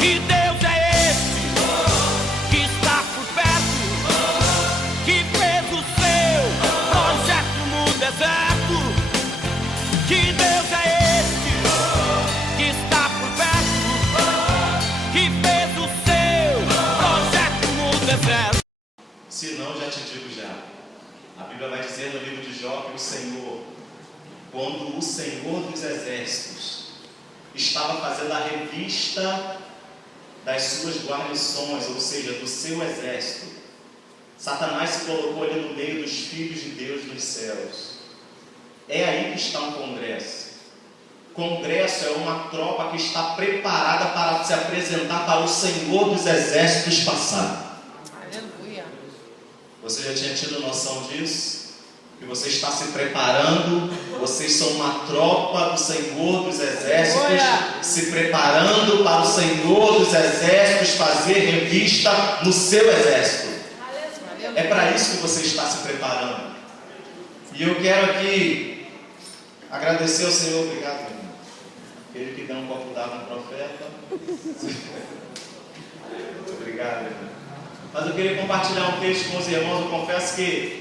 Que Deus é esse que está por perto, que fez o seu projeto no deserto? Que Deus é esse que está por perto, que fez o seu projeto no deserto? Se não, já te digo já. A Bíblia vai dizer no livro de Jó que o Senhor, quando o Senhor dos Exércitos estava fazendo a revista das suas guarnições, ou seja, do seu exército, Satanás se colocou ali no meio dos filhos de Deus nos céus. É aí que está um congresso. Congresso é uma tropa que está preparada para se apresentar para o Senhor dos Exércitos passar. Aleluia. Você já tinha tido noção disso? Que você está se preparando, vocês são uma tropa do Senhor dos Exércitos, se preparando para o Senhor dos Exércitos fazer revista no seu exército. É para isso que você está se preparando. E eu quero aqui agradecer ao Senhor, obrigado, meu irmão. Ele que deu um copo d'água no profeta. Muito obrigado, meu irmão. Mas eu queria compartilhar um texto com os irmãos. Eu confesso que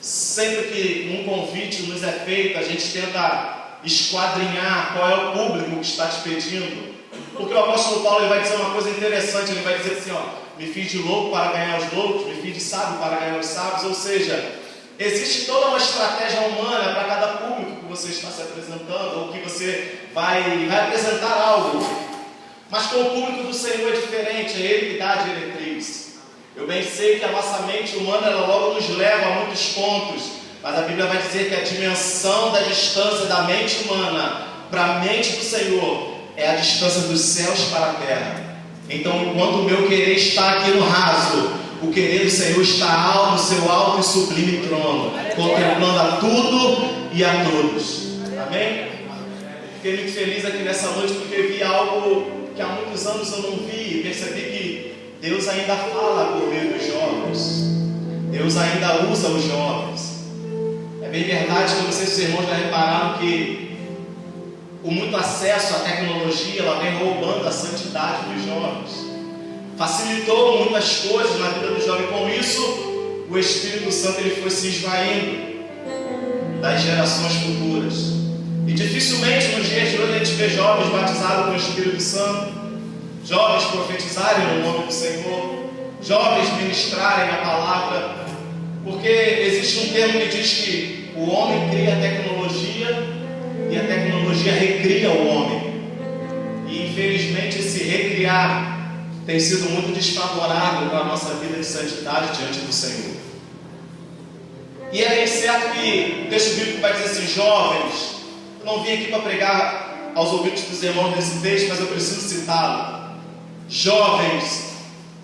sempre que um convite nos é feito, a gente tenta esquadrinhar qual é o público que está te pedindo. Porque o apóstolo Paulo ele vai dizer uma coisa interessante. Ele vai dizer assim, me fiz de louco para ganhar os loucos, me fiz de sábio para ganhar os sábios. Ou seja, existe toda uma estratégia humana para cada público que você está se apresentando, ou que você vai apresentar algo. Mas com o público do Senhor é diferente, é Ele que dá a diretriz. Eu bem sei que a nossa mente humana ela logo nos leva a muitos pontos, mas a Bíblia vai dizer que a dimensão da distância da mente humana para a mente do Senhor é a distância dos céus para a terra. Então, enquanto o meu querer está aqui no raso, o querer do Senhor está no seu alto e sublime trono, contemplando a tudo e a todos. Amém? Fiquei muito feliz aqui nessa noite porque vi algo que há muitos anos eu não vi e percebi que Deus ainda fala por meio dos jovens. Deus ainda usa os jovens. É bem verdade que eu não sei se os irmãos já repararam que o muito acesso à tecnologia ela vem roubando a santidade dos jovens. Facilitou muitas coisas na vida do jovem. Com isso, o Espírito Santo ele foi se esvaindo das gerações futuras. E dificilmente nos dias de hoje a gente vê jovens batizados com o Espírito Santo, jovens profetizarem no nome do Senhor, jovens ministrarem a palavra, porque existe um termo que diz que o homem cria a tecnologia e a tecnologia recria o homem. E infelizmente esse recriar tem sido muito desfavorável para a nossa vida de santidade diante do Senhor. E é bem certo que o texto bíblico vai dizer assim, jovens, eu não vim aqui para pregar aos ouvidos dos irmãos desse texto, mas eu preciso citá-lo. Jovens,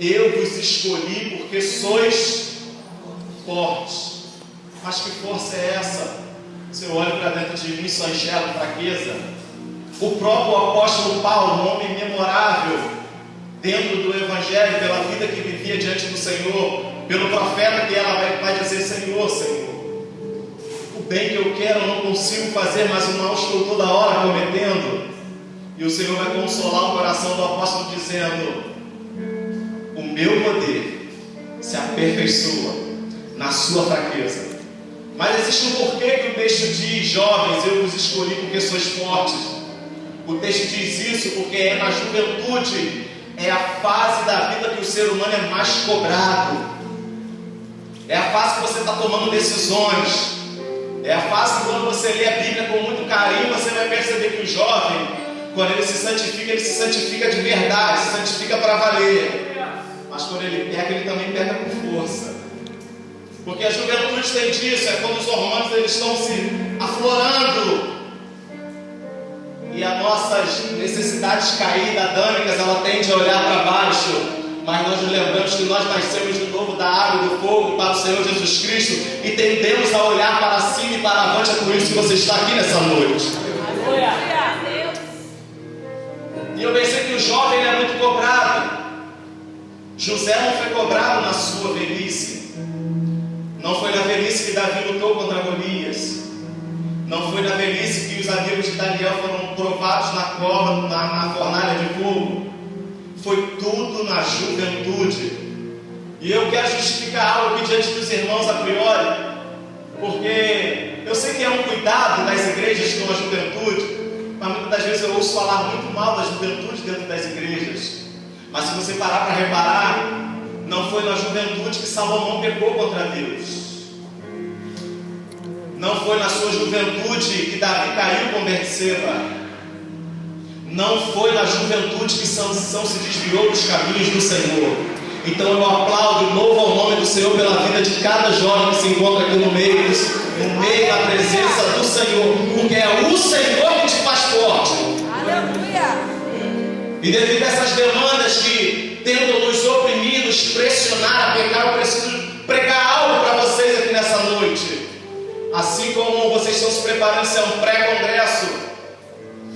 eu vos escolhi porque sois fortes. Mas que força é essa? Se eu olho para dentro de mim só enxergo fraqueza. O próprio apóstolo Paulo, um homem memorável dentro do Evangelho, pela vida que vivia diante do Senhor, pelo profeta que ela vai dizer, Senhor, o bem que eu quero eu não consigo fazer, mas o mal estou toda hora cometendo. E o Senhor vai consolar o coração do apóstolo dizendo, o meu poder se aperfeiçoa na sua fraqueza. Mas existe um porquê que o texto diz, jovens, eu vos escolhi porque sois fortes. O texto diz isso porque é na juventude, é a fase da vida que o ser humano é mais cobrado. É a fase que você está tomando decisões. É a fase que quando você lê a Bíblia com muito carinho, você vai perceber que o jovem, quando ele se santifica de verdade, se santifica para valer. Mas quando ele pega, ele também pega com força. Porque a juventude tem disso, é quando os hormônios eles estão se aflorando. E as nossas necessidades caídas, adâmicas, ela tende a olhar para baixo. Mas nós nos lembramos que nós nascemos de novo da água e do fogo para o Senhor Jesus Cristo. E tendemos a olhar para cima e para avante. É por isso que você está aqui nessa noite. E eu pensei que o jovem é muito cobrado. José não foi cobrado na sua velhice. Não foi na velhice que Davi lutou contra Golias. Não foi na velhice que os amigos de Daniel foram provados na cova, na fornalha de fogo. tudo na juventude. E eu quero justificar algo aqui diante dos irmãos a priori, porque eu sei que é um cuidado das igrejas com a juventude, mas muitas das vezes eu ouço falar muito mal da juventude dentro das igrejas. Mas se você parar para reparar, não foi na juventude que Salomão pecou contra Deus. Não foi na sua juventude que Davi caiu com Betseba. Não foi na juventude que Sansão se desviou dos caminhos do Senhor. Então eu aplaudo de novo ao nome do Senhor pela vida de cada jovem que se encontra aqui no meio da presença do Senhor, porque é o Senhor que te faz forte. Aleluia! E devido a essas demandas que tentam nos oprimir, nos pressionar a pecar, eu preciso pregar algo para vocês aqui nessa noite. Assim como vocês estão se preparando, isso é um pré-congresso.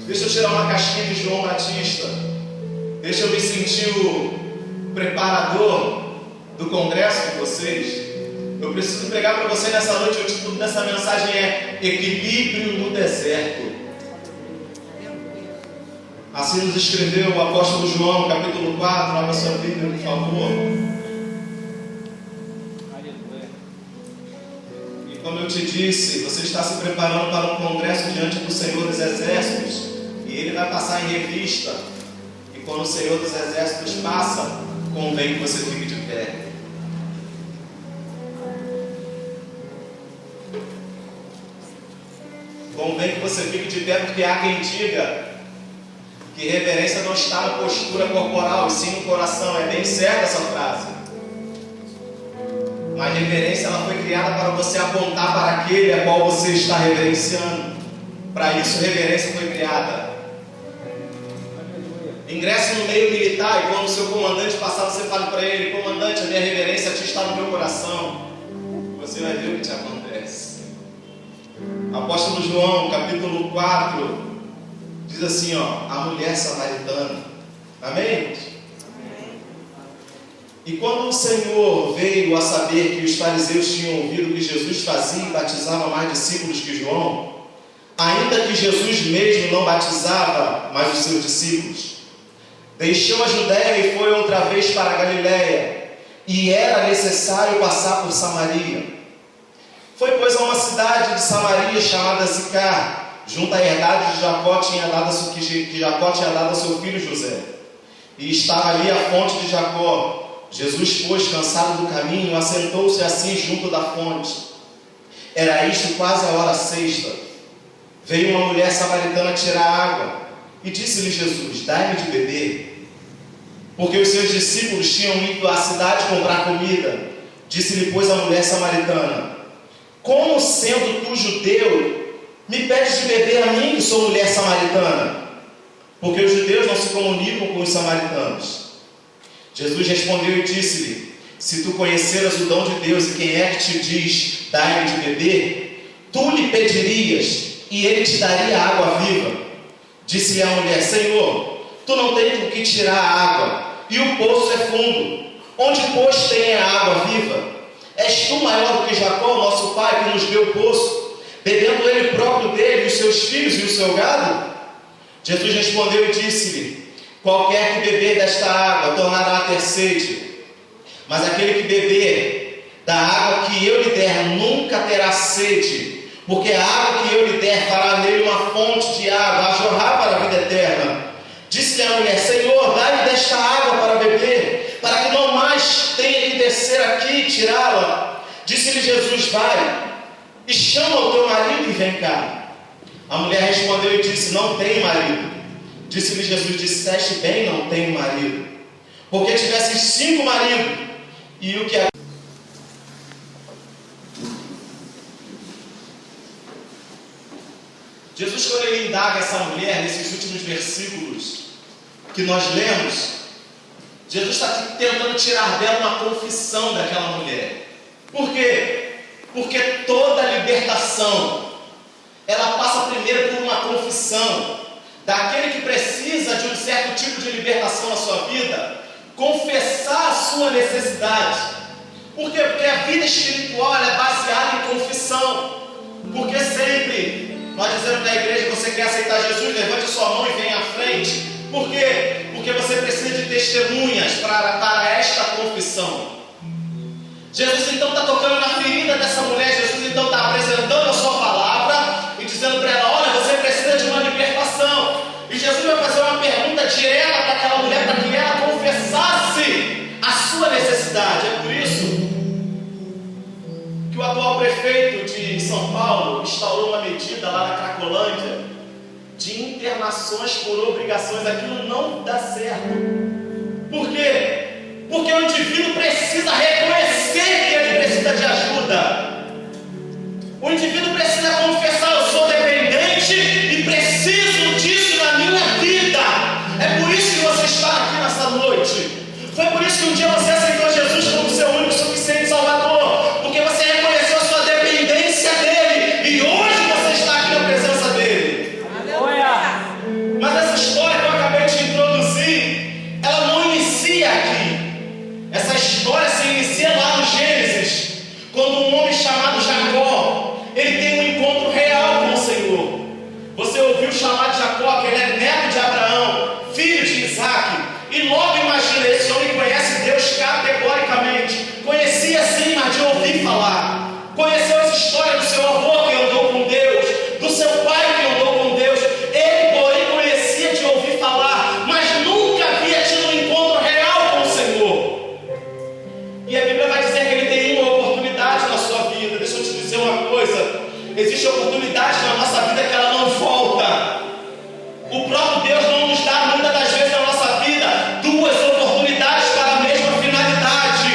Deixa eu tirar uma casquinha de João Batista. Deixa eu me sentir o preparador do congresso de vocês. Eu preciso pregar para você nessa noite. O título dessa mensagem é Equilíbrio no Deserto. Assim nos escreveu o apóstolo João, capítulo 4. Abra sua Bíblia, por favor. E como eu te disse, você está se preparando para um congresso diante do Senhor dos Exércitos, e Ele vai passar em revista. E quando o Senhor dos Exércitos passa, convém que você fique de pé. Convém que você fique de pé, porque há quem diga que reverência não está na postura corporal, e sim no coração. É bem certa essa frase. Mas reverência, ela foi criada para você apontar para aquele a qual você está reverenciando. Para isso reverência foi criada. Ingresse no meio militar e quando o seu comandante passar, você fale para ele: comandante, a minha reverência a ti está no meu coração. Você vai ver o que te acontece. Apóstolo João, capítulo 4, diz assim, a mulher samaritana. Amém? E quando o Senhor veio a saber que os fariseus tinham ouvido que Jesus fazia e batizava mais discípulos que João, ainda que Jesus mesmo não batizava mais os seus discípulos, deixou a Judéia e foi outra vez para a Galiléia, e era necessário passar por Samaria. Foi, pois, a uma cidade de Samaria chamada Sicar, junto à herdade de Jacó, que Jacó tinha dado a seu filho José. E estava ali a fonte de Jacó. Jesus, pois, cansado do caminho, assentou-se assim junto da fonte. Era isto quase a hora sexta. Veio uma mulher samaritana tirar água, e disse-lhe Jesus: dai-me de beber. Porque os seus discípulos tinham ido à cidade comprar comida. Disse-lhe, pois, a mulher samaritana: como sendo tu judeu, me pedes de beber a mim, que sou mulher samaritana? Porque os judeus não se comunicam com os samaritanos. Jesus respondeu e disse-lhe: se tu conheceras o dom de Deus e quem é que te diz, dai-me de beber, tu lhe pedirias e ele te daria água viva. Disse-lhe a mulher: Senhor, tu não tens com que tirar a água, e o poço é fundo. Onde, pois, tem a água viva? És tu maior do que Jacó, nosso pai, que nos deu o poço, bebendo ele próprio dele, os seus filhos e o seu gado? Jesus respondeu e disse-lhe: qualquer que beber desta água tornará a ter sede, mas aquele que beber da água que eu lhe der nunca terá sede, porque a água que eu lhe der fará nele uma fonte de água a jorrar para a vida eterna. Disse-lhe a mulher: Senhor, dá-me desta água para beber, para que não mais tenha que descer aqui e tirá-la. Disse-lhe Jesus: vai e chama o teu marido e vem cá. A mulher respondeu e disse: não tenho marido. Disse-lhe Jesus: disseste bem, não tenho marido, porque tivesses 5 maridos, e o que é... Jesus, quando ele indaga essa mulher, nesses últimos versículos que nós lemos, Jesus está tentando tirar dela uma confissão daquela mulher. Por quê? Porque toda libertação, ela passa primeiro por uma confissão. Daquele que precisa de um certo tipo de libertação na sua vida, confessar a sua necessidade. Por quê? Porque a vida espiritual é baseada em confissão. Porque sempre nós dizemos na igreja: você quer aceitar Jesus? Levante sua mão e venha à frente. Por quê? Porque você precisa de testemunhas para esta confissão. Jesus então está tocando na ferida dessa mulher. Jesus então está apresentando a sua palavra e dizendo para ela: olha, você precisa de uma libertação. E Jesus vai fazer uma pergunta direta para aquela mulher, para que ela confessasse a sua necessidade. É por isso que o atual prefeito de São Paulo instaurou uma medida lá na Cracolândia de internações por obrigações. Aquilo não dá certo. Por quê? Porque o indivíduo precisa reconhecer que ele precisa de ajuda. O indivíduo precisa confessar: eu sou dependente e preciso disso na minha vida. É por isso que você está aqui nessa noite. Foi por isso que um dia você aceitou Jesus como seu único e suficiente Salvador, porque você reconheceu a sua dependência dele, e hoje você está aqui na presença dele. Aleluia. Mas essa história que eu acabei de introduzir, ela não inicia aqui. Essa história se inicia lá no Gênesis, quando um homem chamado Jacó, ele tem um encontro real com o Senhor. Você ouviu chamar de Jacó, que ele é neto de Abraão, filho de Isaac, e logo imagina, esse homem conhece Deus categoricamente. Conhecia sim, mas de ouvir falar. Conheceu essa história do seu avô que andou com Deus, do seu pai que andou com Deus. Ele, porém, conhecia de ouvir falar, mas nunca havia tido um encontro real com o Senhor. E a Bíblia vai dizer que ele tem uma oportunidade na sua vida. Deixa eu te dizer uma coisa: existe oportunidade na nossa vida que ela não volta. O próprio Deus não nos dá, muitas das vezes na nossa vida, duas oportunidades para a mesma finalidade.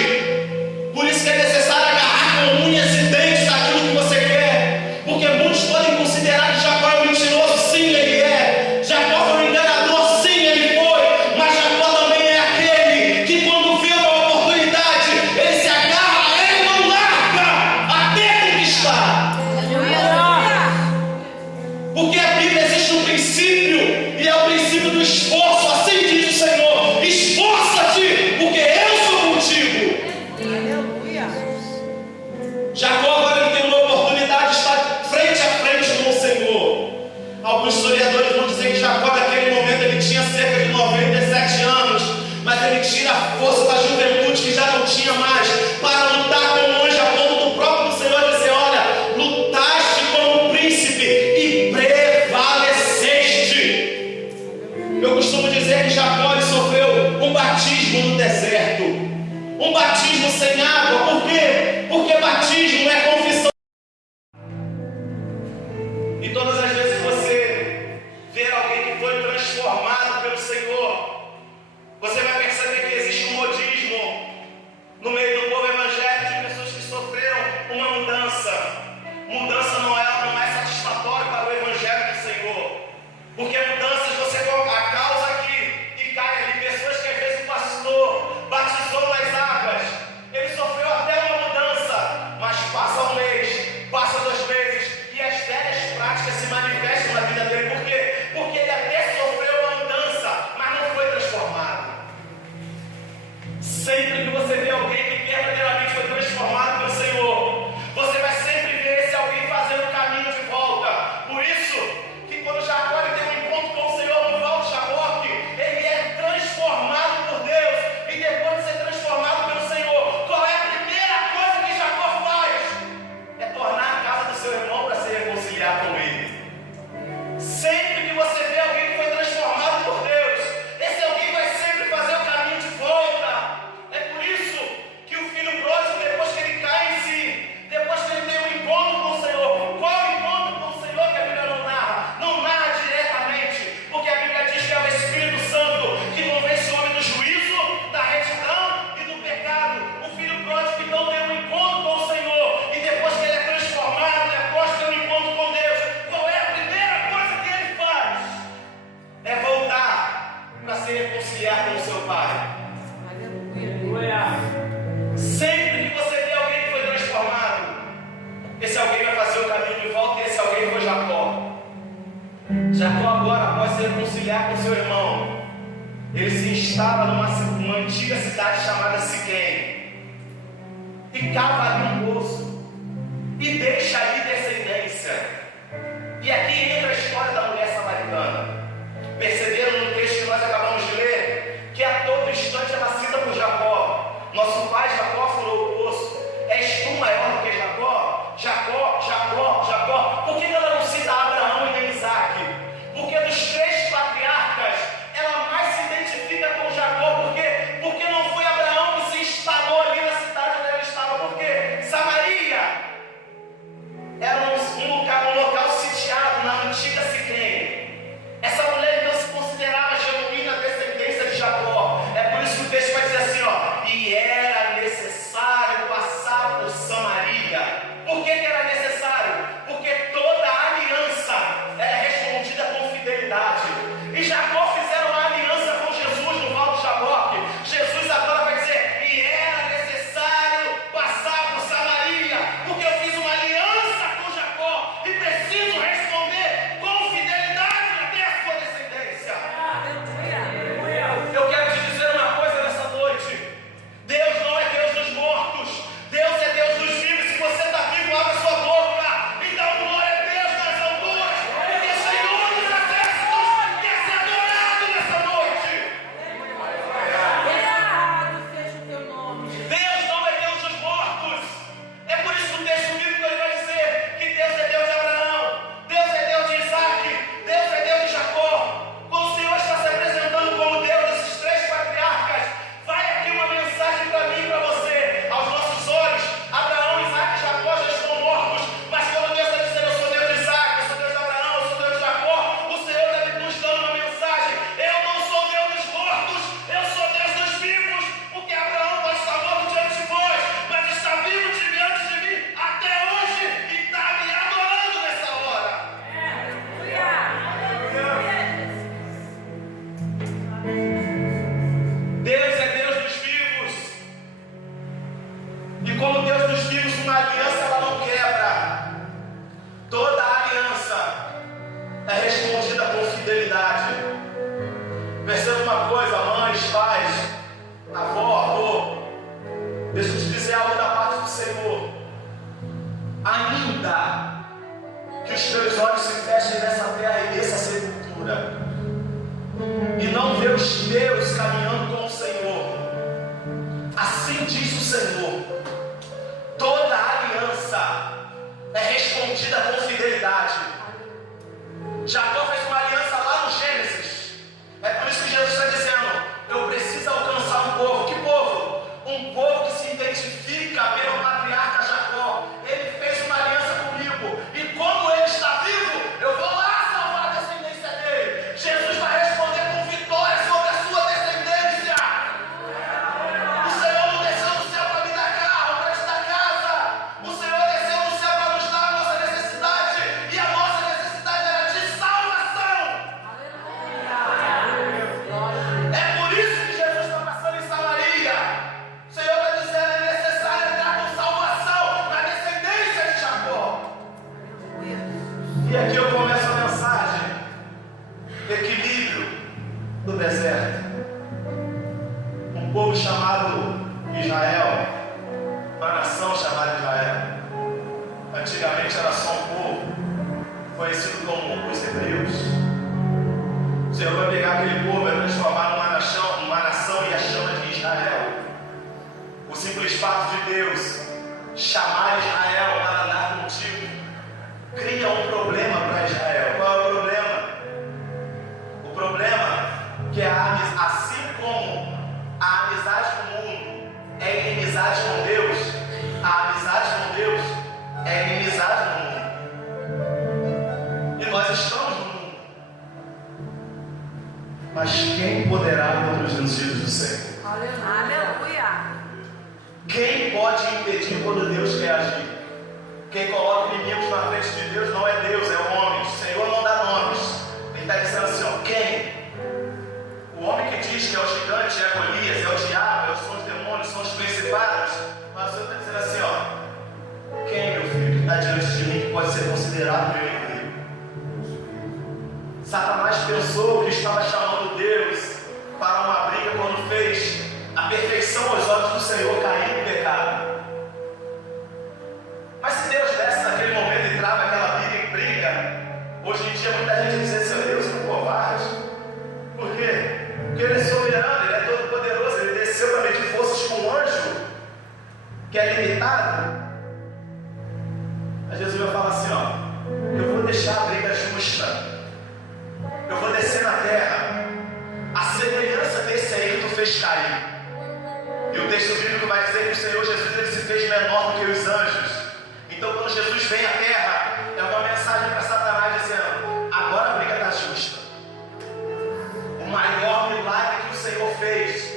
Por isso que é necessário agarrar com unhas e dentes aquilo que você quer. Porque muitos podem considerar que Jacó é um mentiroso. Sim, ele é. Jacó foi um enganador. Sim, ele foi. Mas Jacó também é aquele que, quando vê uma oportunidade, ele se agarra, ele não larga até conquistar. Porque a Bíblia existe um princípio, e é o princípio do esforço. Assim diz o Senhor: esforça-te, porque eu sou contigo. Jacó agora ele tem uma oportunidade de estar frente a frente com o Senhor. Alguns historiadores vão dizer que Jacó naquele momento ele tinha cerca de 97 anos, mas ele tira a força da juventude que já não tinha mais para lutar com o anjo, a ponto do próprio Senhor dizer: olha, lutaste como um príncipe e prevaleceste. Eu costumo dizer que Jacó ele sofreu um batismo no deserto, um batismo sem água. Por quê? Porque batismo é confissão. E todas as vezes você ver alguém que foi transformado pelo Senhor, você vai perceber que existe um modismo no meio do povo evangélico de pessoas que sofreram uma mudança. Mudança não é satisfatória para o evangelho do Senhor, porque mudanças você a causa aqui e cai ali. Pessoas que às vezes o pastor batizou nas águas, ele sofreu até uma mudança, mas passa um mês, passa 2 meses e as velhas práticas se manifestam na vida dele. Por quê? Porque ele até sofreu uma mudança, mas não foi transformado. Sempre que você vê alguém que verdadeiramente foi transformado pelo Senhor, você vai sempre ver esse alguém fazendo o caminho de volta. Por isso que quando Jacó ele tem um encontro com o Senhor no Val de Jaboque, ele é transformado por Deus. E depois de ser transformado pelo Senhor, qual é a primeira coisa que Jacó faz? É tornar a casa do seu irmão para se reconciliar com ele. Sempre que você vê alguém que foi transformado por Deus, esse alguém vai sempre fazer o caminho de volta. É por isso que o filho pródigo, depois que ele cai em si, depois que ele tem um encontro com o Senhor, qual é o encontro com o Senhor que a Bíblia não narra? Não narra diretamente, porque a Bíblia diz que é o Espírito Santo que convence o homem do juízo, da retidão e do pecado. O filho pródigo então tem um encontro com o Senhor, e depois que ele é transformado, depois que tem um encontro com Deus, qual é a primeira coisa que ele faz? É voltar para se reconciliar com o seu pai. Sempre que você vê alguém que foi transformado, esse alguém vai fazer o caminho de volta, e esse alguém foi Jacó. Jacó agora, após se reconciliar com seu irmão, ele se instala numa antiga cidade chamada Siquém, e cava ali um poço, e deixa ali descendência. E aqui entra a história da mulher samaritana. Perceberam no texto que nós acabamos de ler, que a todo instante ainda que os teus olhos se fechem nessa terra e nessa sepultura, e não ver os teus caminhando com o Senhor. Assim diz o Senhor: toda aliança é respondida com fidelidade. Jacó fez uma aliança lá no Gênesis. É por isso que Jesus está dizendo: eu preciso alcançar um povo. Que povo? Um povo que se identifica pelo patriarca Jacó. Ele fez uma aliança comigo, e como ele está vivo, eu vou lá salvar a descendência dele. Jesus vai responder com vitória sobre a sua descendência. O Senhor não desceu do céu para me dar carro, para te dar casa. O Senhor desceu do céu para nos dar a nossa necessidade, e a nossa necessidade era de salvação. É por isso que Jesus está passando em Samaria. O Senhor está dizendo: é necessário entrar com salvação na descendência de Jacó. E aqui eu começo a mensagem: equilíbrio do deserto. Um povo chamado Israel, uma nação chamada Israel, antigamente era só um povo, conhecido como os hebreus. O Senhor vai pegar aquele povo e vai transformar numa nação e a chama de Israel. O simples fato de Deus chamar Israel para andar contigo cria um problema para Israel. Qual é o problema? O problema que assim como a amizade com o mundo é inimizade com Deus, a amizade com Deus é inimizade no mundo. E nós estamos no mundo. Mas quem poderá contra os ungidos do Senhor? Aleluia. Quem pode impedir quando Deus quer agir? Quem coloca inimigos na frente de Deus não é Deus, é o homem. O Senhor não dá nomes. Ele está dizendo assim: ó, quem? O homem que diz que é o gigante, é Golias, é o diabo, são os demônios, são os principados. Mas o Senhor está dizendo assim: ó, quem, meu filho, que está diante de mim, que pode ser considerado meu inimigo? Satanás pensou que estava chamando Deus para uma briga quando fez a perfeição aos olhos do Senhor cair no pecado. Mas se Deus desse naquele momento e trava aquela briga, hoje em dia muita gente diz assim: Deus é um covarde. Por quê? Porque Ele é soberano, Ele é todo poderoso, Ele desceu para medir forças com um anjo que é limitado. Aí Jesus vai falar assim: ó, eu vou deixar a briga justa, eu vou descer na terra a semelhança desse aí que tu fez cair. E o texto bíblico vai dizer que o Senhor Jesus ele se fez menor do que os anjos. Então quando Jesus vem à terra, é uma mensagem para Satanás dizendo: agora a briga está justa. O maior milagre que o Senhor fez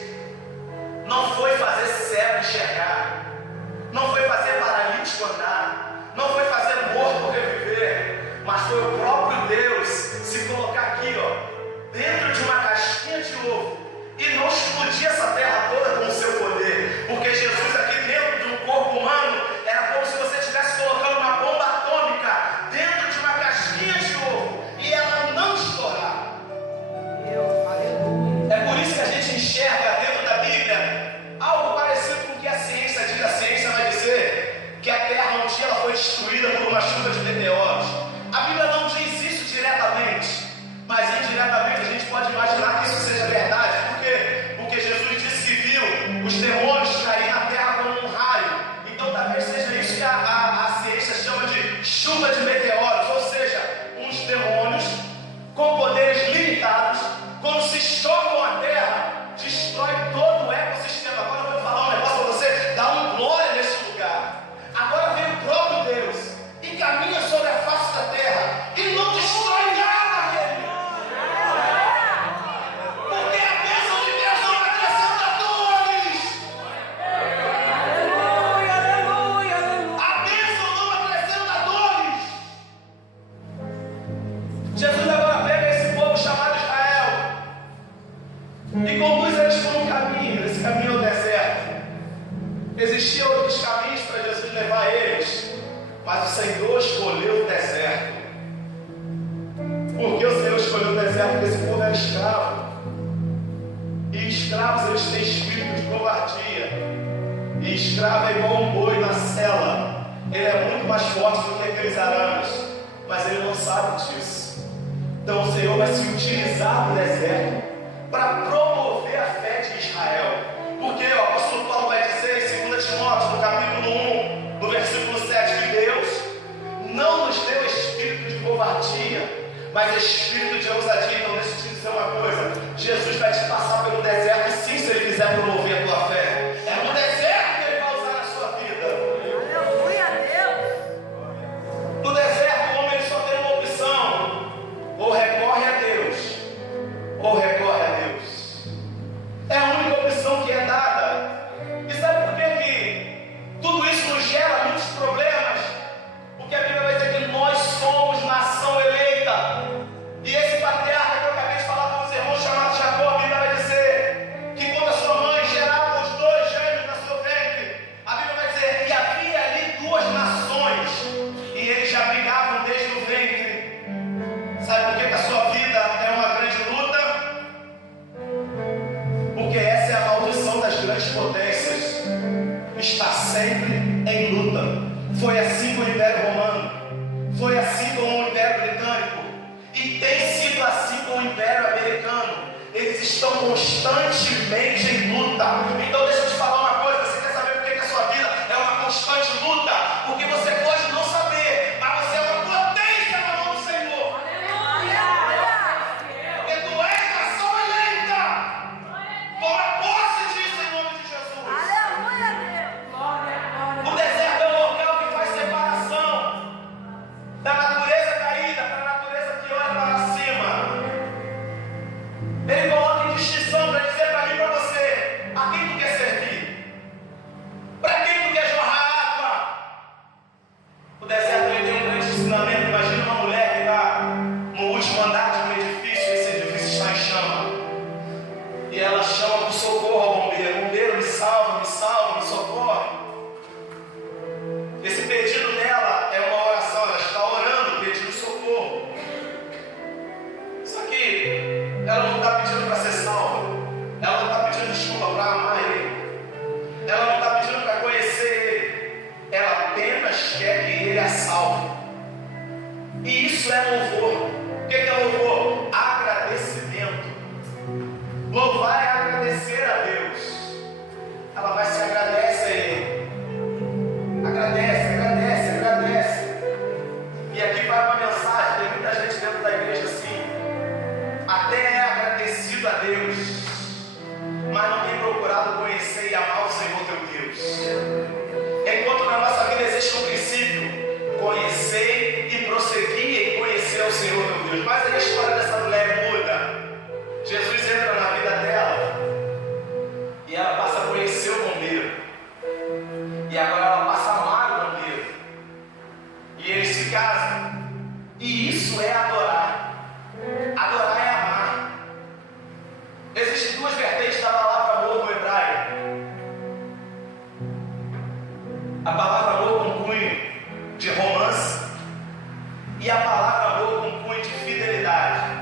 não foi fazer cego enxergar, não foi fazer paralítico andar, não foi fazer morto reviver, mas foi o próprio Deus se colocar aqui, ó, dentro de uma casquinha de ovo e não explodir essa terra toda com o seu poder. Porque Jesus aqui dentro de um corpo humano era como se você estivesse colocando uma bomba atômica dentro de uma casquinha de ovo e ela não estourar. É por isso que a gente enxerga dentro da Bíblia algo parecido com o que a ciência diz. A ciência vai dizer que a terra um dia ela foi destruída por uma chuva de meteoros. A Bíblia não diz isso diretamente, mas indiretamente a gente pode imaginar que isso seja verdade. Por quê? Porque Jesus disse que viu os demônios cair na terra como um raio. Então talvez seja isso que a ciência chama de chuva de meteoros, ou seja, uns demônios com poderes limitados, quando se chocam a terra, destrói todo o ecossistema. Agora eu vou falar um negócio para você, dá um glória nesse lugar. Agora vem o próprio Deus e caminha sobre a face da terra e não destrói nada, querido. Porque a bênção de Deus não acrescenta dores. Aleluia, aleluia, aleluia. A bênção não acrescenta dores. Jesus agora pega esse povo chamado Israel e conduz eles por um caminho. Esse caminho é o deserto. Existiam outros caminhos para Jesus levar eles, mas o Senhor escolheu o deserto. Por que o Senhor escolheu o deserto? Porque esse povo era escravo. E escravos eles têm espírito de covardia. E escravo é igual um boi na sela. ele é muito mais forte do que aqueles arames, mas ele não sabe disso. Então o Senhor vai se utilizar do deserto para promover a fé de Israel. Porque o apóstolo Paulo vai dizer em 2 Timóteo, no capítulo 1, no versículo 7, que Deus não nos deu espírito de covardia, mas espírito de ousadia. Então deixa eu te dizer uma coisa: Jesus vai te passar pelo deserto, sim, se Ele quiser promover a tua fé. É no deserto que Ele vai usar na sua vida. Aleluia a Deus. No deserto, o homem só tem uma opção: ou recorre a Deus, ou recorre a Deus. É a única opção que é dada. E sabe por que tudo isso nos gera muitos problemas? Porque a Bíblia vai dizer que nós somos nação eleita. E esse patriarca que eu acabei de falar com os irmãos, chamado Jacó, a Bíblia vai dizer que quando a sua mãe gerava os 2 gêmeos na seu ventre, a Bíblia vai dizer que havia ali 2 nações, e eles já brigavam desde o ventre. Sabe por que a sua vida é uma grande luta? Porque essa é a maldição das grandes potências. Está sempre em luta. Foi assim com o Império Romano, foi assim com o Império Britânico, e tem sido assim com o Império Americano. Eles estão constantemente em luta. Então deixa eu te falar uma coisa: você quer saber por que a sua vida é uma constante luta? Porque você pode não saber, mas você é uma potência na mão do Senhor. Porque tu és nação eleita. Toma posse disso em nome de Jesus. Aleluia a Deus. O deserto é um local que faz separação da natureza caída para a natureza que olha para cima. Ele coloca em distinção para dizer para mim e para você: a quem tu quer servir? Para quem tu quer jorrar água? O deserto ele tem um grande ensinamento. Imagina uma mulher que está no último andar de um edifício, esse edifício está em chama, e ela chama por socorro ao bombeiro: bombeiro, me salva, me socorre. Esse pedido dela é uma oração, ela está orando, pedindo socorro. Só que ela não está pedindo para ser salva, ela não está pedindo desculpa para amar Ele, ela não está pedindo para conhecer Ele, ela apenas quer que Ele a salve. E isso é louvor. O que é louvor? Agradecimento. Louvar é agradecer a Deus. Ela vai se agradece a Ele. Agradece, agradece, agradece. E aqui vai uma mensagem: tem muita gente dentro da igreja assim, até é agradecido a Deus, mas não tem procurado conhecer e amar o Senhor teu Deus. Enquanto na nossa vida existe um princípio: conhecer e prosseguir em conhecer o Senhor teu Deus. Mas a história dessa mulher muda. Jesus entra na vida dela e ela passa a conhecer o bombeiro. E agora ela passa a amar o bombeiro. E eles se casam. E isso é adorar. Adorar é amar. Existem 2 vertentes da palavra amor no hebraico. A palavra amor com cunho de romance, e a palavra amor com cunho de fidelidade.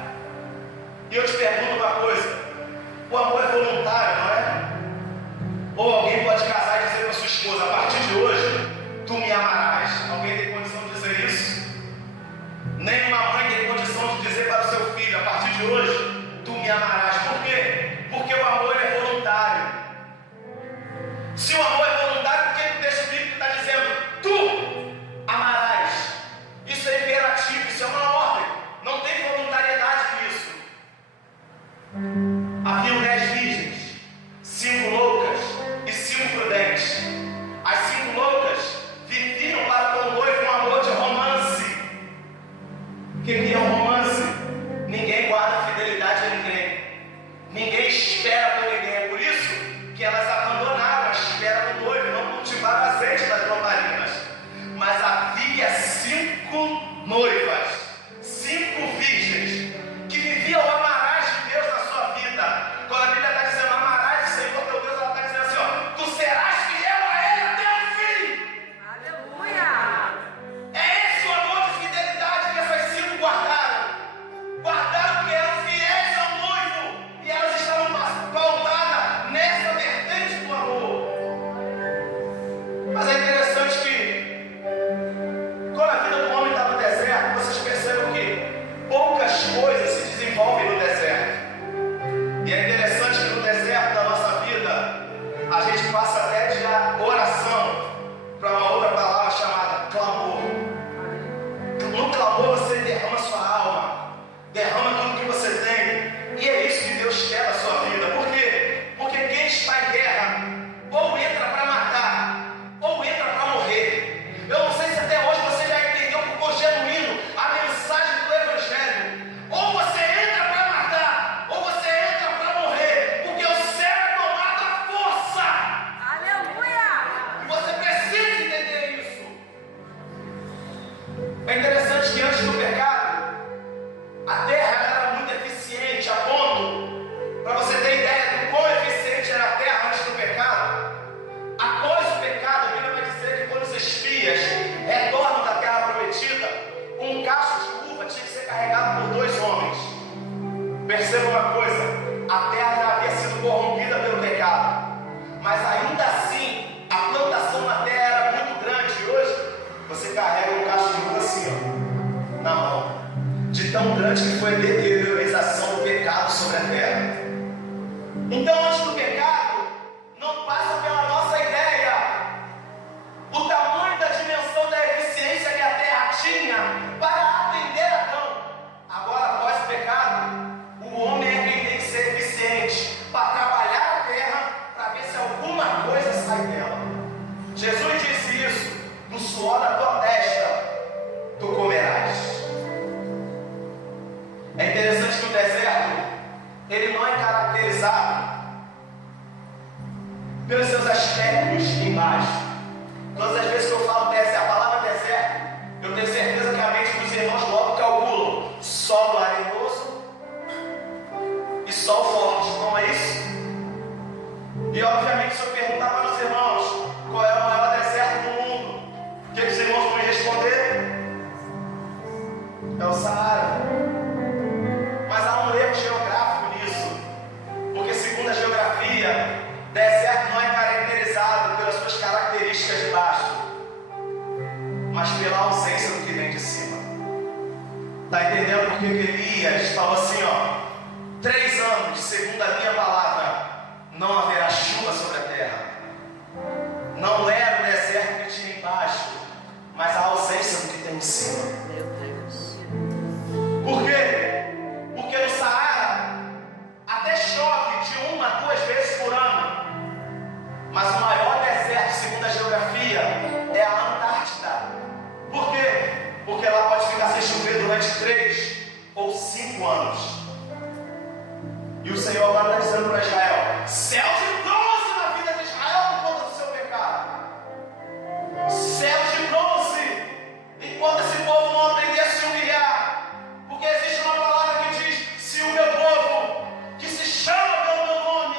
pelos seus aspectos embaixo. Todas as vezes que eu falo deserto, a palavra deserto, eu tenho certeza que a mente dos irmãos logo calculam solo arenoso e sol forte, não é isso? E obviamente, se eu perguntar para os irmãos qual é o maior deserto do mundo, o que os irmãos vão me responder? É o Saara. Mas há um erro geográfico nisso, porque segundo a geografia, deserto não é caracterizado pelas suas características de baixo, mas pela ausência do que vem de cima. Está entendendo por que Elias falou assim, ó, 3 anos, segundo a minha palavra, não haverá chuva sobre a terra. Não era o deserto que tinha embaixo, mas a ausência do que tem em cima. Meu Deus. Por quê? Porque no Saara até chove de 1 a 2 vezes por ano, mas o maior deserto, segundo a geografia, é a Antártida. Por quê? Porque ela pode ficar sem chover durante 3 ou 5 anos. E o Senhor agora está dizendo para Israel: céu de bronze na vida de Israel por conta do seu pecado. Céu de bronze, enquanto esse povo não aprender a se humilhar. Porque existe uma palavra que diz: se o meu povo, que se chama pelo meu nome,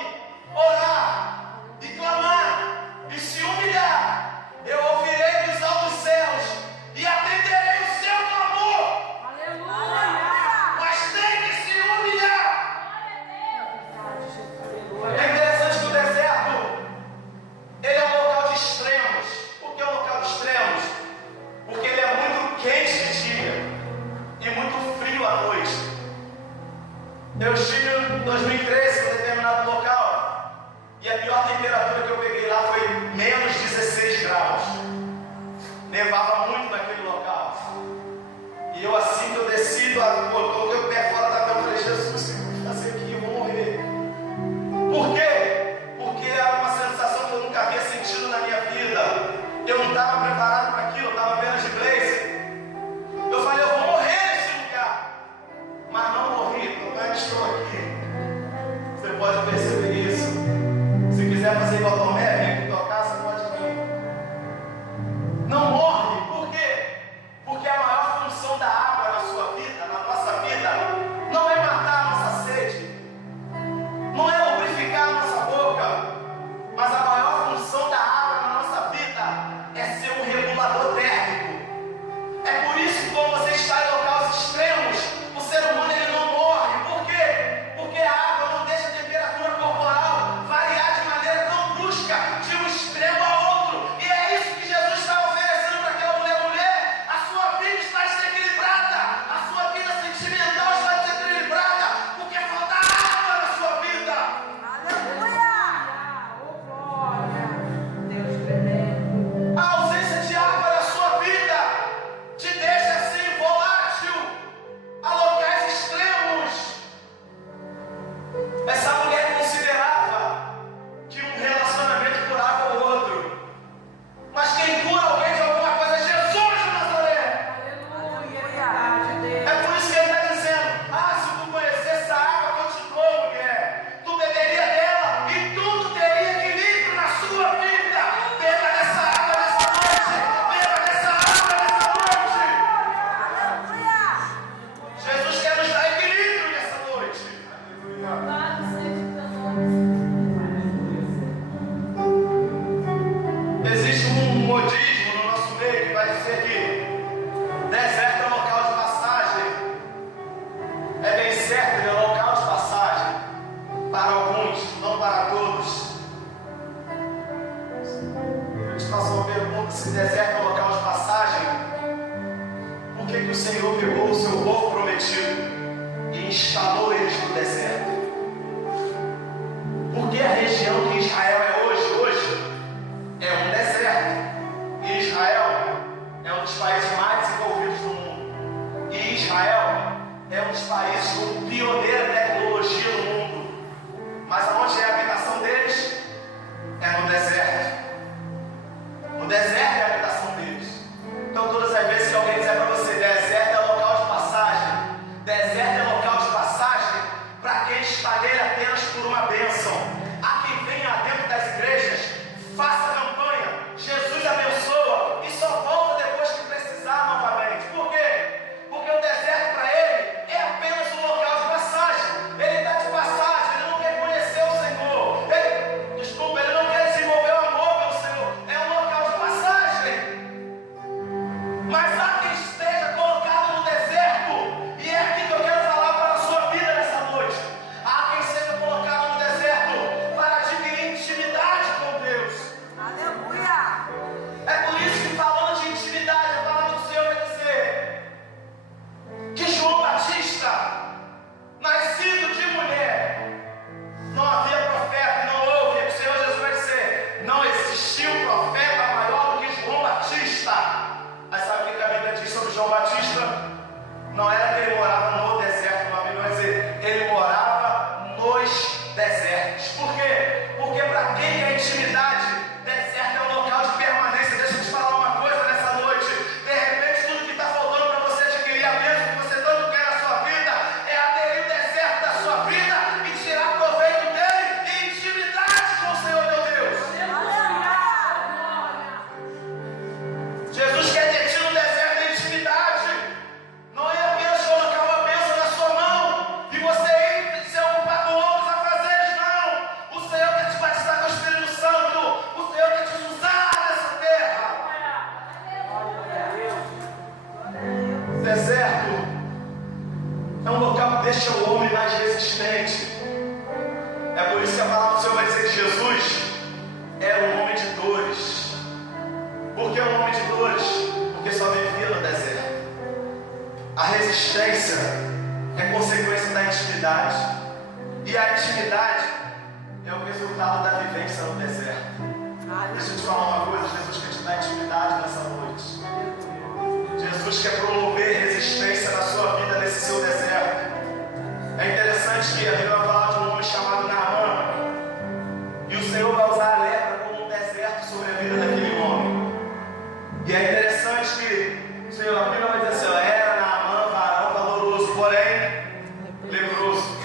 orar e clamar e se humilhar, eu ouvirei dos altos céus e atenderei o seu clamor. Aleluia. Mas tem que se humilhar. É interessante que o deserto, ele é um local de extremos. Por que é um local de extremos? Porque ele é muito quente de dia e muito frio à noite. Eu estive em 2013 em um determinado local e a pior temperatura que eu peguei lá foi menos 16 graus. Nevava muito naquele local. E eu, assim que eu desci, coloquei o pé fora da cama e falei: Jesus, o que eu vou fazer aqui? Eu vou morrer. Por quê? Porque era uma sensação que eu nunca havia sentido na minha vida. Eu não estava preparado para aquilo, eu estava apenas de blazer. Eu falei: eu vou morrer nesse lugar. Mas não morri, porque eu estou aqui. Você pode perceber isso. Se quiser fazer igual Tomé, vem aqui tocar, você pode vir. Não morre, por quê? Porque a maior função da água na sua vida, na nossa vida, não é matar a nossa sede, não é lubrificar a nossa boca, mas a maior função da água na nossa vida é ser um regulador térmico. É por isso que quando você está em locais extremos, o ser humano ele não morre. Por quê? Porque a água não deixa a temperatura corporal variar de maneira tão brusca de um extremo a outro. E é isso que Jesus está oferecendo para aquela mulher. A sua vida está desequilibrada, a sua vida sentimental está desequilibrada, porque falta água na sua vida. Aleluia. Oh, glória. Deus tremendo. A ausência de água na sua vida te deixa assim volátil a locais extremos. Essa mulher considerava que um relacionamento curava o outro, mas quem cura alguém de alguma coisa é Jesus de Nazaré. Aleluia. Verdade, Deus. É por isso que ele está dizendo: se tu conhecesse a água que eu te dou, mulher, tu beberia dela e tudo teria equilíbrio na sua vida. Beba dessa água nessa noite. Beba dessa água nessa noite. Aleluia. Jesus quer nos dar equilíbrio nessa noite. Louvado seja teu nome. Existe um modismo no nosso meio que vai dizer que deserto é local de passagem. É bem certo, ele é local de passagem para alguns, não para todos. Eu te faço uma pergunta: se deserto é local de passagem, por que o Senhor pegou o seu povo prometido e instalou eles no deserto? Porque a região que Israel é hoje é um deserto. E Israel é um dos países mais desenvolvidos do mundo. E Israel é um dos países com pioneira tecnologia no mundo. Mas aonde é a habitação deles? É no deserto. No deserto é a habitação deles. Então todas as vezes que alguém disser para você: deserto é local de passagem, deserto é local de passagem para quem está nele apenas por uma bênção. Há quem venha resistência no deserto. Deixa eu te falar uma coisa, Jesus quer te dar intimidade nessa noite. Jesus quer promover resistência na sua vida, nesse seu deserto. É interessante que a Bíblia vai falar de um homem chamado Naamã. E o Senhor vai usar a lepra como um deserto sobre a vida daquele homem. E é interessante que o Senhor, a Bíblia vai dizer assim, ó, era Naamã, varão valoroso, porém leproso.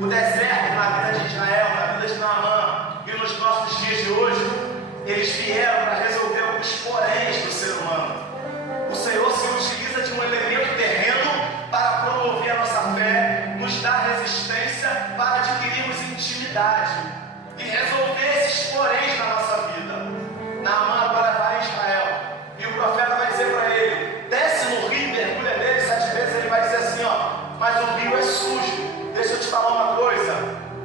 O deserto na vida de Israel, na vida de Naamã e nos nossos dias de hoje, eles vieram para resolver alguns poréns do ser humano. O Senhor se utiliza de um elemento terreno para promover a nossa fé, nos dar resistência para adquirirmos intimidade e resolver esses poréns na nossa vida. Naamã agora vai em Israel e o profeta vai dizer para ele, desce no rio, mergulha nele 7 vezes. Ele vai dizer assim, ó, mas o rio é sujo. Deixa eu te falar uma coisa,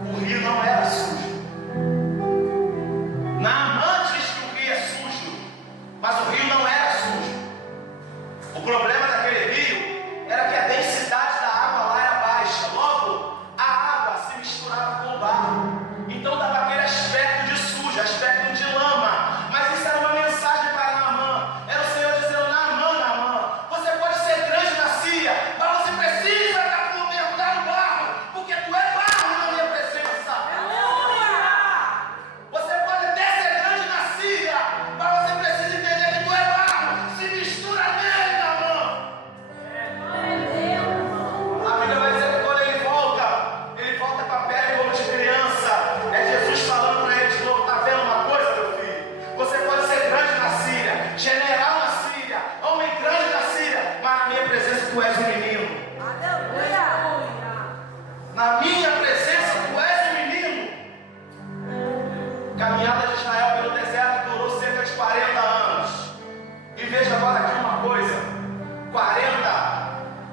o rio não era sujo. Naamã diz que o rio é sujo, mas o rio não era sujo. O problema daquele rio era que a densidade da água lá era baixa. Logo, a água se misturava com o barro. Então dava aquele aspecto de sujo, aspecto de lama. Mas isso era uma mensagem para Naamã. Era o Senhor dizendo, Naamã, você pode ser grande na Síria, mas você precisa mergulhar no barro, porque tu é barro na minha presença. Você pode até ser grande na Síria, mas você precisa entender que tu é barro. Se mistura nele, Naamã. A Bíblia vai dizer que quando ele volta com a pele como de criança. É Jesus falando para ele de novo, tá vendo uma coisa, meu filho? Você pode ser grande na Síria, general na Síria, homem grande na Síria, mas na minha presença tu és um menino. Na minha presença tu és um menino. Caminhada de Israel pelo deserto durou cerca de 40 anos. E veja agora aqui uma coisa, 40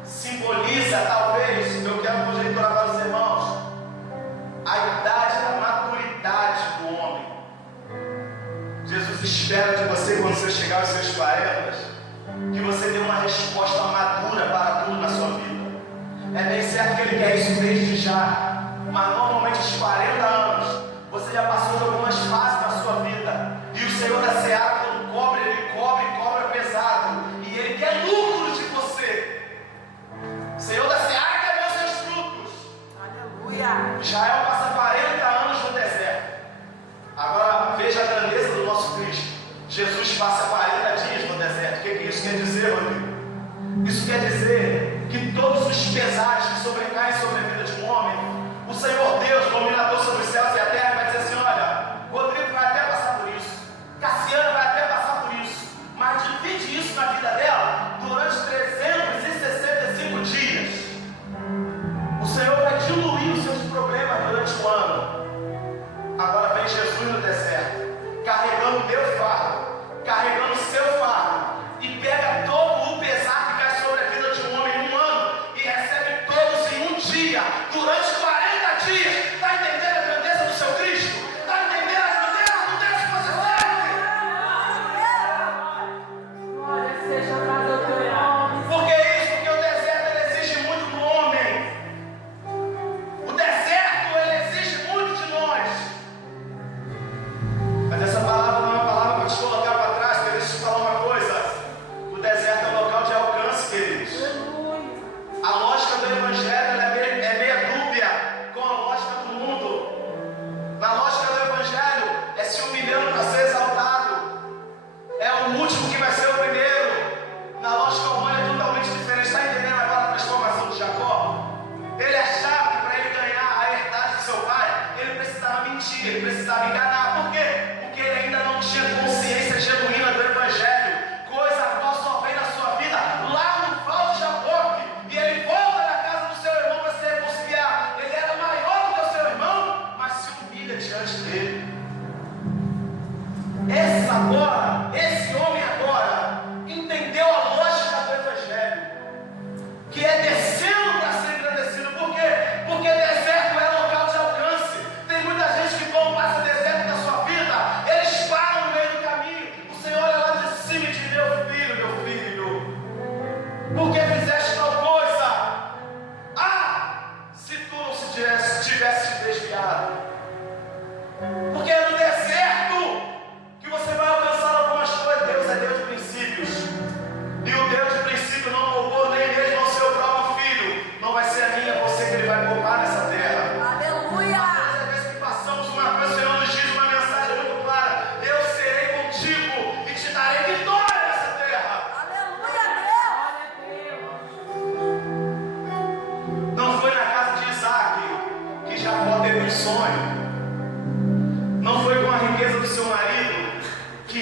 simboliza talvez, eu quero conjecturar para os irmãos, a idade, a maturidade do homem. Jesus espera de você, quando você chegar aos seus 40, que você dê uma resposta madura para tudo na sua vida. É bem certo que Ele quer isso desde já, mas normalmente aos 40 anos, você já passou de algumas fases na sua vida. E o Senhor da Seara, quando cobra, Ele cobra pesado. E Ele quer lucro de você. O Senhor da Seara quer ver os seus frutos. Israel passa 40 anos no deserto. Agora veja a grandeza do nosso Cristo. Jesus passa 40 dias no deserto. O que isso quer dizer, Rodrigo? Isso quer dizer que todos os pesares que sobrecaem sobre a vida de um homem, o Senhor Deus, dominador sobre os céus e a terra, vai dizer assim, olha, Rodrigo vai até passar por isso, Cassiano vai até passar por isso, mas divide isso na vida dela durante 365 dias. O Senhor vai diluir os seus problemas durante o ano. Agora vem Jesus no deserto, carregando o meu fardo, carregando o seu fardo, e pega todo o pesar que cai sobre a vida de um homem em um ano, e recebe todos em um dia, durante 40 dias. Está entendendo a grandeza do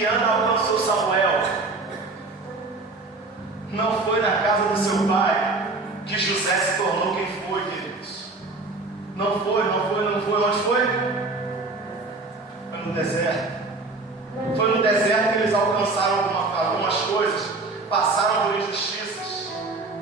que Ana alcançou Samuel. Não foi na casa do seu pai que José se tornou quem foi, queridos. Não foi. Onde foi? Foi no deserto. Foi no deserto que eles alcançaram algumas coisas, passaram por injustiças,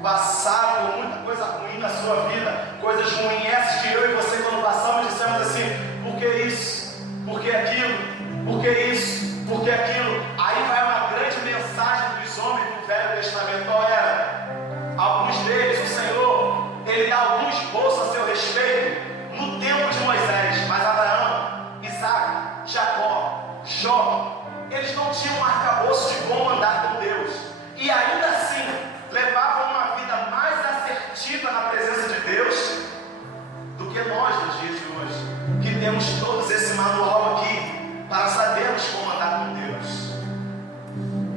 passaram por muita coisa ruim na sua vida, coisas ruins, essas que eu e você quando passamos dissemos assim: por que isso? Por que aquilo? Por que isso? Por que aquilo? Aí vai uma grande mensagem dos homens do Velho Testamento. Qual era? Alguns deles, o Senhor, Ele dá alguns esboços a seu respeito no tempo de Moisés, mas Abraão, Isaac, Jacó, Jó, eles não tinham um arcabouço de como andar com Deus, e ainda assim levavam uma vida mais assertiva na presença de Deus do que nós nos dias de hoje, que temos todos esse manual aqui para sabermos como andar com Deus.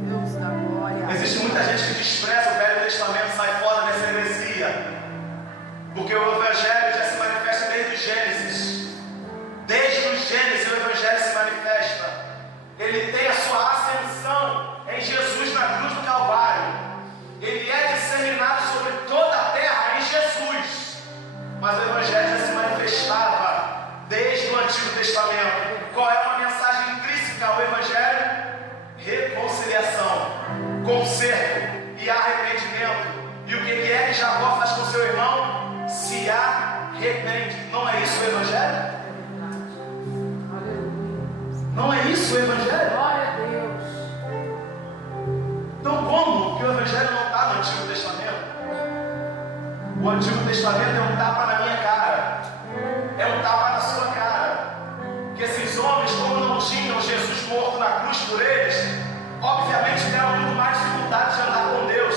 Deus da glória. Existe muita gente que despreza o Velho Testamento, sai fora dessa heresia, porque o Evangelho já se manifesta desde o Gênesis. Desde o Gênesis o Evangelho se manifesta. Ele tem a sua ascensão em Jesus na cruz do Calvário. Ele é disseminado sobre toda a terra em Jesus. Mas o Evangelho já se manifestava desde o Antigo Testamento. Qual é uma mensagem intrínseca ao Evangelho? Reconciliação, conserto e arrependimento. E o que é que Jacó faz com seu irmão? Se arrepende. Não é isso o Evangelho? Não é isso o Evangelho? Glória a Deus. Então como que o Evangelho não está no Antigo Testamento? O Antigo Testamento é um tapa na minha cara, é um tapa na sua cara. Que esses homens, como não tinham Jesus morto na cruz por eles, obviamente tiveram muito mais dificuldade de andar com Deus,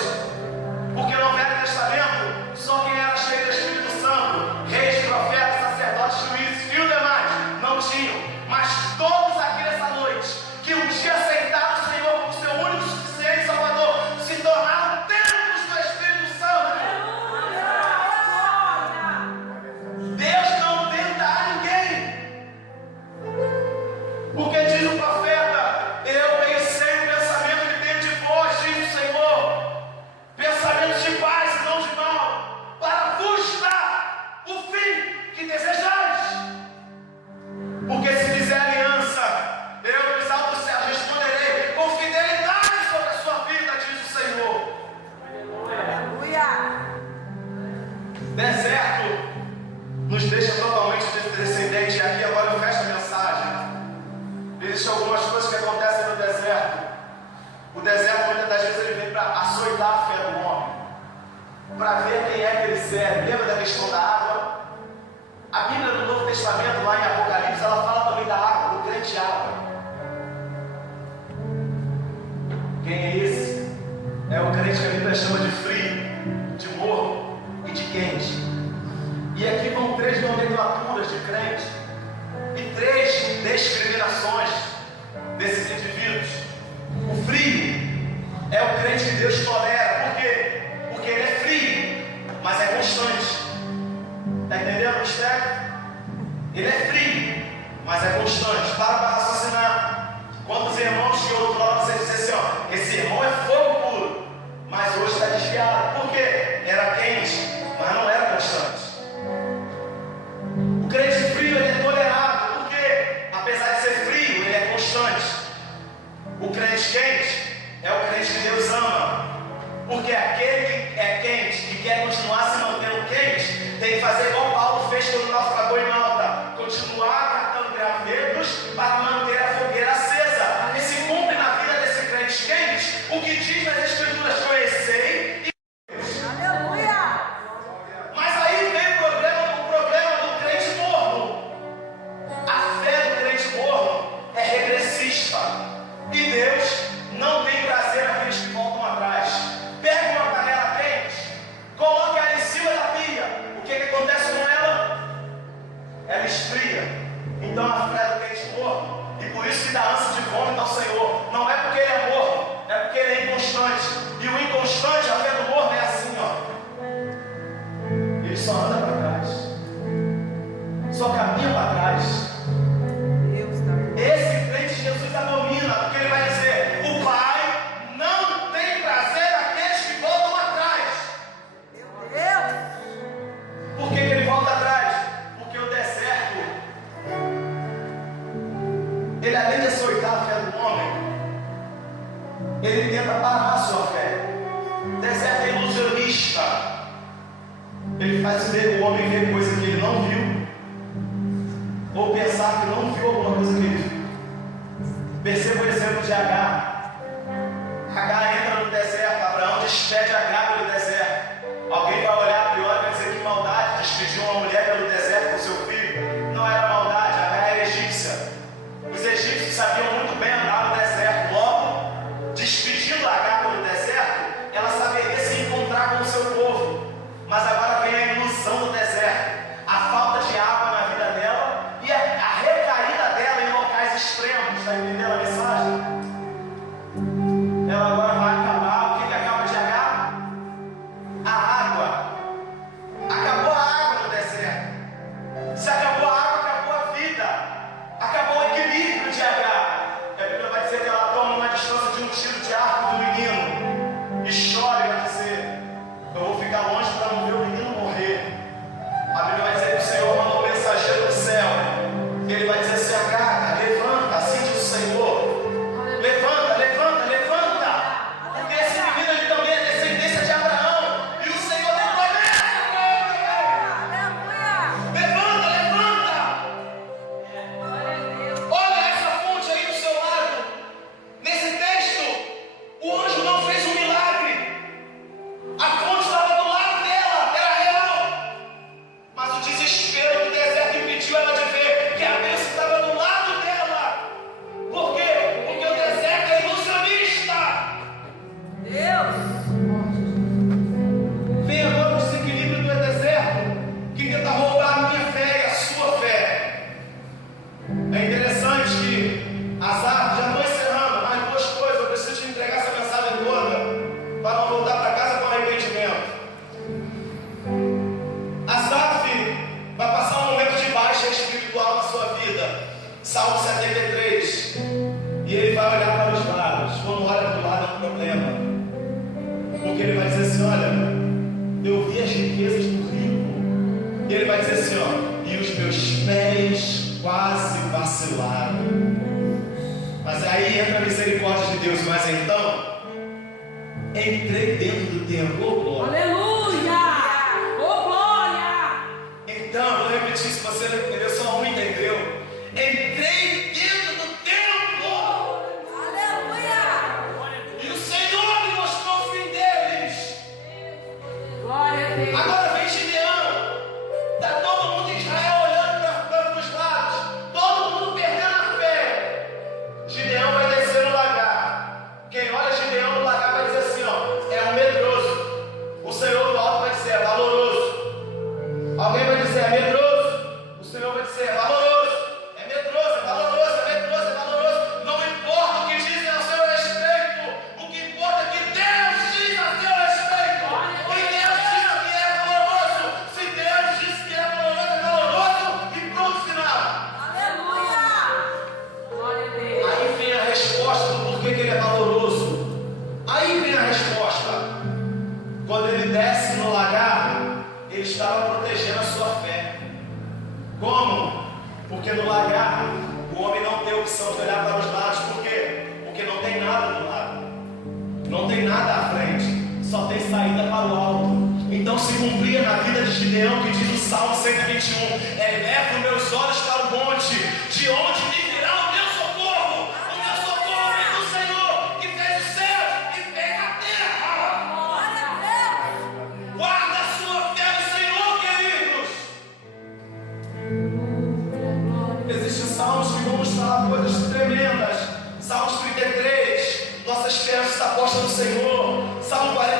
porque no Velho Testamento só quem era cheio do Espírito Santo, reis, profetas, sacerdotes, juízes e os demais não tinham. Mas todos aqui nessa noite que um dia aceitaram o Senhor como seu único, suficiente Salvador, se tornaram templos do Espírito Santo. Deus não tenta a ninguém, porque diz o profeta: eu pensei o pensamento que tenho de vós, diz o Senhor, pensamentos de paz e não de mal, para vos dar o fim que desejais. Porque se fizer aliança, eu dos altos céus responderei com fidelidade sobre a sua vida, diz o Senhor. Aleluia. Deserto nos deixa totalmente descendente. E aqui agora eu fecho a mensagem. Existem algumas coisas que acontecem no deserto. O deserto muitas das vezes ele vem para açoitar a fé do homem, para ver quem é que ele serve. Lembra da questão da água? A Bíblia no Novo Testamento, lá em Apocalipse, ela fala também da água, do grande água. Quem é esse? É o crente que a Bíblia chama de frio, de morno e de quente. E aqui vão 3 nomenclaturas de crente e 3 discriminações desses indivíduos. O frio é o crente que Deus tolera. Por quê? Porque ele é frio, mas é constante. Está entendendo o mistério? Ele é frio, mas é constante. Para raciocinar. Quantos irmãos que outrora você disse assim: ó, esse irmão é fogo puro, mas hoje está desviado. Por quê? Era quente, mas não era constante. O crente frio ele é tolerável, porque apesar de ser frio, ele é constante. O crente quente é o crente que Deus ama, porque aquele que é quente e quer continuar se mantendo quente tem que fazer igual Paulo fez quando naufragou em Malta: continuar catando gravetos para manter a fogueira acesa. E se cumpre na vida desse crente quente o que diz nas Escrituras: conhecei e Aleluia. mas aí vem o problema do crente morno. A fé do crente morno é regressista. E Deus não tem prazer naqueles que voltam atrás. Pega uma panela quente, coloque ela em cima da pia. O que acontece ele tenta parar a sua fé. O deserto é ilusionista. Ele faz o homem ver coisa que ele não viu, ou pensar que não viu alguma coisa que ele viu. Perceba o exemplo de Agar. Agar entra no deserto, Abraão despede Agar pelo deserto. Alguém vai olhar para e vai dizer que maldade, despedir uma mulher pelo deserto com seu filho. Não era maldade, Agar era egípcia. Os egípcios sabiam muito bem andar no deserto. Logo, despedindo Agar pelo deserto, ela saberia se encontrar com o seu povo. Mas agora vem a ilusão do deserto, a falta de água na vida dela e a recaída dela em locais extremos. Está entendendo a mensagem? Ela agora vai acabar. O que acaba de Agar? A água. Acabou a água no deserto. Se acabou a água, acabou a vida. Acabou o equilíbrio de Agar. A Bíblia vai dizer que ela toma uma distância de um tiro de arco do menino e chora e vai dizer: eu vou ficar longe para não ver o menino morrer. A Bíblia vai dizer que o Senhor mandou um mensageiro do céu. Ele vai dizer assim: Agar, levanta, assim diz o Senhor. Levanta, levanta, levanta. Porque esse menino ele também é descendência de Abraão. E o Senhor tem promessa para ele. Levanta, levanta. Olha essa fonte aí do seu lado. Nesse texto, o anjo não fez um milagre. A fonte estava do lado dela, era real. Mas o desespero do deserto impediu ela de ver que a bênção estava do lado dela. Por quê? Porque o deserto é ilusionista. Vem agora o desequilíbrio do deserto, que tenta roubar a minha fé e a sua fé. É interessante que Asaf, já estou encerrando, mais duas coisas, eu preciso te entregar essa mensagem toda, para não voltar para casa com arrependimento. Asaf vai passar um momento de baixa espiritual na sua vida. Salmo 73. E ele vai olhar para os lados. Quando olha para o lado é um problema. Porque ele vai dizer assim: olha, eu vi as riquezas do rico. E ele vai dizer assim: ó, e os meus pés quase vacilaram. Mas aí entra a misericórdia de Deus. Mas então, entrei dentro do templo. Oh, glória. Aleluia! Oh, glória! Então, vou repetir, se você não entendeu, só um entendeu. Entrei dentro do templo. Aleluia! E o Senhor me mostrou o fim deles. Glória a Deus! Agora vem Gideão. Está todo mundo em Israel olhando para os lados. Todo mundo perdendo a fé. Gideão vai descer no lagar. Quem olha Gideão no lagar vai dizer assim: ó, é um medroso. O Senhor do alto vai dizer: é valoroso. Alguém vai dizer: é medroso. O Senhor vai dizer: é valoroso. É medroso, é valoroso, é medroso, é valoroso. Não importa o que dizem a seu respeito. O que importa é que Deus diz a seu respeito. E Deus diz que é valoroso. Se Deus diz que é valoroso e pronto, final. Aleluia! Glória a Deus! Aí vem a resposta do porquê que ele é valoroso. Aí vem a resposta. Quando ele desce no lagar, ele estava protegendo a sua fé. Como? Porque no lagar, o homem não tem opção de olhar para os lados. Por quê? Porque não tem nada do lado. Não tem nada à frente. Só tem saída para o alto. Então se cumpria na vida de Gideão, que diz o Salmo 121: elevo meus olhos para o monte, de onde me virá o meu socorro. O meu socorro vem do Senhor, que fez o céu e fez a terra. Glória a Deus! Guarda a sua fé no Senhor, queridos. Existem salmos que vão nos falar coisas tremendas. Salmos 33, nossa esperança está posta no Senhor. Salmo 40.